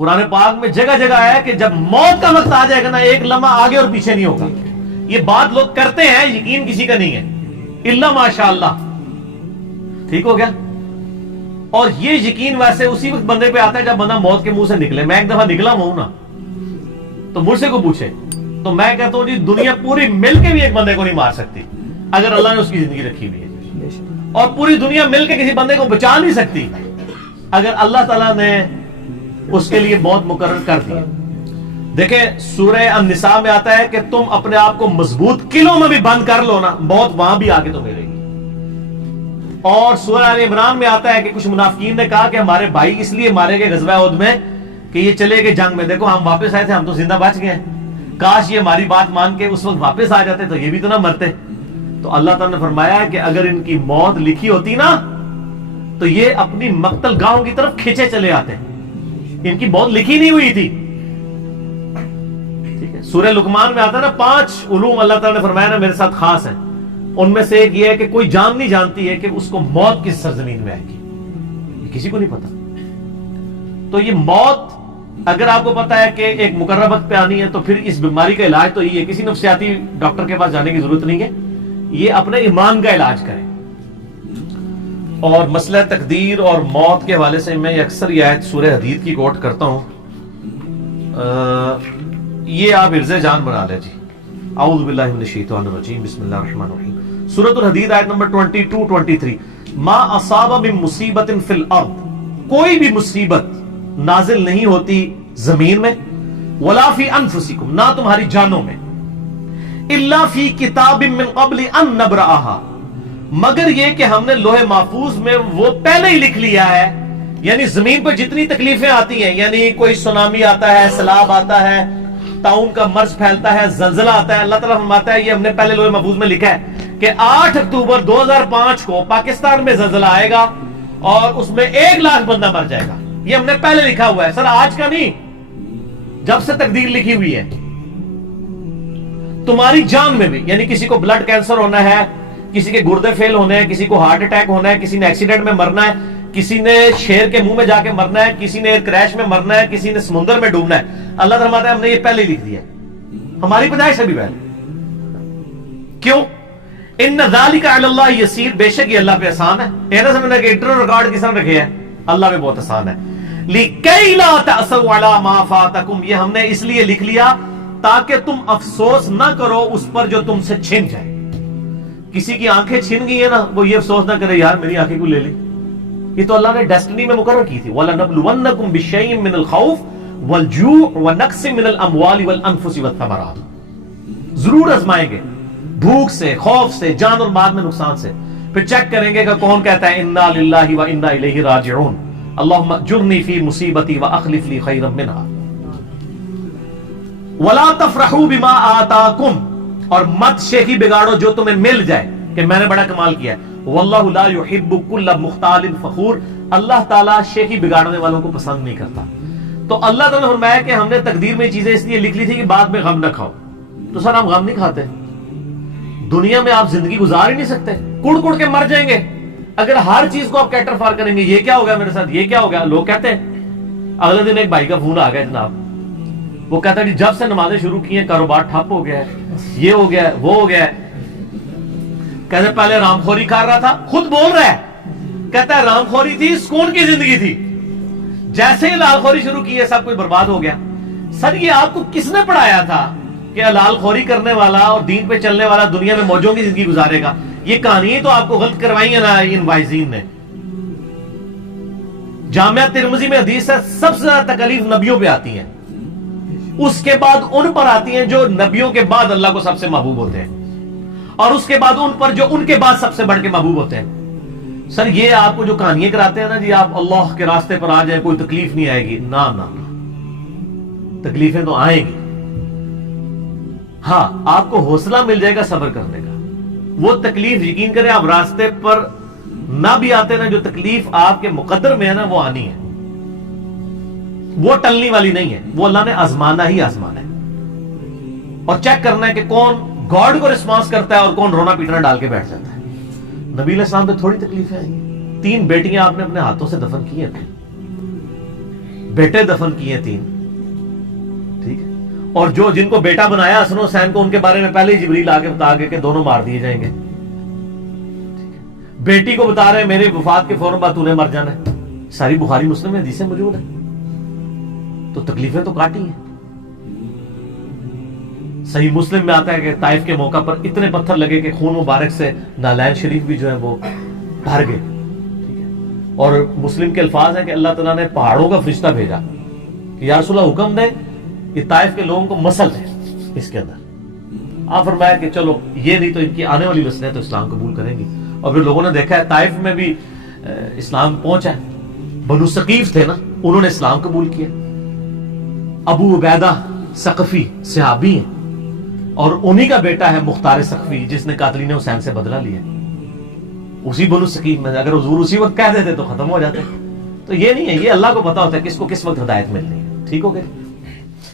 قرآن پاک میں جگہ جگہ ہے کہ جب موت کا وقت آ جائے گا نا، ایک لمحہ آگے اور پیچھے نہیں ہوگا. یہ بات لوگ کرتے ہیں، یقین کسی کا نہیں ہے الا ماشاء اللہ. ٹھیک ہو گیا. اور یہ یقین ویسے اسی وقت بندے پہ آتا ہے جب بندہ موت کے منہ سے نکلے. میں ایک دفعہ نکلا ہوں نا، تو مجھ سے کو پوچھے تو میں کہتا ہوں جی دنیا پوری مل کے بھی ایک بندے کو نہیں مار سکتی اگر اللہ نے اس کی زندگی رکھی ہوئی ہے، اور پوری دنیا مل کے کسی بندے کو بچا نہیں سکتی اگر اللہ تعالیٰ نے اس کے لیے موت مقرر کر دی. دیکھیں سورہ النساء میں آتا ہے کہ تم اپنے آپ کو مضبوط قلعوں میں بھی بند کر لو نا، موت وہاں بھی آ کے تو ملے گی. اور سورہ آل عمران میں آتا ہے کہ کچھ منافقین نے کہا کہ ہمارے بھائی اس لیے مارے گئے غزوہ احد میں کہ یہ چلے گئے جنگ میں، دیکھو ہم واپس آئے تھے، ہم تو زندہ بچ گئے ہیں، کاش یہ ہماری بات مان کے اس وقت واپس آ جاتے تو یہ بھی تو نہ مرتے. تو اللہ تعالیٰ نے فرمایا کہ اگر ان کی موت لکھی ہوتی نا تو یہ اپنی مقتل گاہوں کی طرف کھینچے چلے آتے. ان کی موت لکھی نہیں ہوئی تھی. ٹھیک ہے. سورہ لقمان میں آتا ہے نا 5 علوم اللہ تعالیٰ نے فرمایا نا میرے ساتھ خاص ہیں، ان میں سے ایک یہ ہے کہ کوئی جان نہیں جانتی ہے کہ اس کو موت کس سرزمین میں آئے گی، یہ کسی کو نہیں پتا. تو یہ موت اگر آپ کو پتا ہے کہ ایک مقررہ وقت پہ آنی ہے تو پھر اس بیماری کا علاج تو یہ ہے، کسی نفسیاتی ڈاکٹر کے پاس جانے کی ضرورت نہیں ہے، یہ اپنے ایمان کا علاج کریں. اور مسئلہ تقدیر اور موت کے حوالے سے میں اکثر یہ آیت سورہ حدید کی کوٹ کرتا ہوں. یہ آپ حفظ جان بنا لیں جی. اعوذ باللہ من الشیطان الرجیم، بسم اللہ الرحمن الرحیم. سورۃ الحدید آیت نمبر 22-23. ما اصاب من مصیبت فی الارض، کوئی بھی مصیبت نازل نہیں ہوتی زمین میں، ولا فی انفسکم، نہ تمہاری جانوں میں، الا فی کتاب من قبل ان نبرأها، مگر یہ کہ ہم نے لوح محفوظ میں وہ پہلے ہی لکھ لیا ہے. یعنی زمین پر جتنی تکلیفیں آتی ہیں، یعنی کوئی سونامی آتا ہے، سیلاب آتا ہے، طاعون کا مرض پھیلتا ہے، زلزلہ آتا ہے، اللہ تعالیٰ فرماتا ہے یہ ہم نے پہلے لوح محفوظ میں لکھا ہے کہ 8 اکتوبر 2005 کو پاکستان میں زلزلہ آئے گا اور اس میں 1 لاکھ بندہ مر جائے گا. یہ ہم نے پہلے لکھا ہوا ہے. سر آج کا نہیں، جب سے تقدیر لکھی ہوئی ہے. تمہاری جان میں بھی، یعنی کسی کو بلڈ کینسر ہونا ہے، کسی کے گردے فیل ہونے ہیں، کسی کو ہارٹ اٹیک ہونا ہے، کسی نے ایکسیڈنٹ میں مرنا ہے، کسی نے شیر کے منہ میں جا کے مرنا ہے، کسی نے کریش میں مرنا ہے، کسی نے سمندر میں ڈوبنا ہے. اللہ فرماتا ہے ہم نے یہ پہلے لکھ دیا، ہماری پیدائش سے بھی پہلے. کیوں؟ ان ذالک علی اللہ یسیر، بے شک یہ اللہ پہ آسان ہے. یہ نہ سمجھنا کہ انٹرنل ریکارڈ کس نے رکھے ہیں، اللہ پہ بہت آسان ہے. لِكَيْ لَا تَأْسَوْا عَلَى مَا فَاتَكُمْ، یہ ہم نے اس لیے لکھ لیا تاکہ تم افسوس نہ کرو اس پر جو تم سے چھن جائے. کسی کی آنکھیں چھن گئی ہیں نا، وہ یہ افسوس نہ کرے یار میری آنکھیں کو لے لی. یہ تو اللہ نے ڈیسٹنی میں مقرر کی تھی. وَلَنَبْلُوَنَّكُمْ بِشَيْءٍ مِّنَ الْخَوْفِ وَالْجُوعِ وَنَقْصٍ مِّنَ الْأَمْوَالِ وَالْأَنفُسِ وَالثَّمَرَاتِ، ضرور آزمائیں گے بھوک سے، خوف سے، جان اور مال میں نقصان سے. پھر چیک کریں گے کہ کون کہتا ہے اِنَّا لِلَّهِ وَإِنَّا إِلَيْهِ رَاجِعُونَ، اللہم اجرنی فی مصیبتی واخلف لی خیرا منہا. ولا تفرحوا بما آتاکم، اور مت شیخی بگاڑو جو تمہیں مل جائے کہ میں نے بڑا کمال کیا ہے. واللہ لا يحب كل مختال فخور، اللہ تعالیٰ شیخی بگاڑنے والوں کو پسند نہیں کرتا. تو اللہ تعالیٰ نے فرمایا کہ ہم نے تقدیر میں چیزیں اس لیے لکھ لی تھی کہ بعد میں غم نہ کھاؤ. تو سر ہم غم نہیں کھاتے، دنیا میں آپ زندگی گزار ہی نہیں سکتے، کڑ کڑ کے مر جائیں گے. اگر ہر چیز کو آپ کیٹر فار کریں گے، یہ کیا ہو گیا میرے ساتھ، یہ کیا ہو گیا. لوگ کہتے ہیں اگلے دن ایک بھائی کا فون آ گیا جناب، وہ کہتا ہے جب سے نمازیں شروع کی ہیں کاروبار ٹھپ ہو گیا ہے، یہ ہو گیا ہے، وہ ہو گیا ہے. کہتے پہلے رام خوری کر رہا تھا، خود بول رہا ہے، کہتا ہے رام خوری تھی سکون کی زندگی تھی، جیسے ہی لال خوری شروع کی ہے سب کچھ برباد ہو گیا. سر یہ آپ کو کس نے پڑھایا تھا کہ لال خوری کرنے والا اور دین پہ چلنے والا دنیا میں موجوں کی زندگی گزارے گا؟ یہ کہانی تو آپ کو غلط کروائی ہے نا ان وائزین نے. جامعہ ترمذی میں حدیث ہے سب سے زیادہ تکلیف نبیوں پہ آتی ہیں، اس کے بعد ان پر آتی ہیں جو نبیوں کے بعد اللہ کو سب سے محبوب ہوتے ہیں، اور اس کے بعد ان پر جو ان کے بعد سب سے بڑھ کے محبوب ہوتے ہیں. سر یہ آپ کو جو کہانیاں کراتے ہیں نا جی آپ اللہ کے راستے پر آ جائیں کوئی تکلیف نہیں آئے گی، نہ تکلیفیں تو آئیں گی. ہاں آپ کو حوصلہ مل جائے گا صبر کرنے کا. وہ تکلیف یقین کریں آپ راستے پر نہ بھی آتے نا، جو تکلیف آپ کے مقدر میں ہے نا وہ آنی ہے، وہ ٹلنے والی نہیں ہے، وہ اللہ نے آزمانا ہی آزمانا ہے. اور چیک کرنا ہے کہ کون گاڈ کو ریسپانس کرتا ہے اور کون رونا پیٹنا ڈال کے بیٹھ جاتا ہے. نبی علیہ السلام پہ تھوڑی تکلیفیں آئی، 3 بیٹیاں آپ نے اپنے ہاتھوں سے دفن کی ہیں. بیٹے دفن کیے 3. ٹھیک ہے. اور جو جن کو بیٹا بنایا حسن حسین کو، ان کے بارے میں پہلے ہی جبریل آ کے بتا گئے کہ دونوں مار دیے جائیں گے. بیٹی کو بتا رہے ہیں میرے وفات کے فوراً بعد تو نے مر جانا ہے. ساری بخاری مسلم میں حدیثیں موجود ہیں. تو تکلیفیں تو کاٹی ہیں. صحیح مسلم میں آتا ہے کہ طائف کے موقع پر اتنے پتھر لگے کہ خون مبارک سے نالین شریف بھی جو ہے وہ بھر گئے. ٹھیک ہے. اور مسلم کے الفاظ ہیں کہ اللہ تعالیٰ نے پہاڑوں کا فرشتہ بھیجا کہ یا رسول اللہ حکم دیں کہ طائف کے لوگوں کو مسل دیں اس کے اندر. آپ فرمایا کہ چلو یہ نہیں تو ان کی آنے والی نسلیں تو اسلام قبول کریں گی. اور پھر لوگوں نے دیکھا ہے طائف میں بھی اسلام پہنچا ہے. بنو ثقیف تھے نا، انہوں نے اسلام قبول کیا. ابو عبیدہ ثقفی صحابی ہیں، اور انہی کا بیٹا ہے مختار ثقفی جس نے قاتلین حسین سے بدلہ لیا. اسی بنو ثقیف میں اگر حضور اسی وقت کہہ دیتے تو ختم ہو جاتے. تو یہ نہیں ہے، یہ اللہ کو پتا ہوتا ہے کس کو کس وقت ہدایت ملنی ہے. ٹھیک ہو گیا.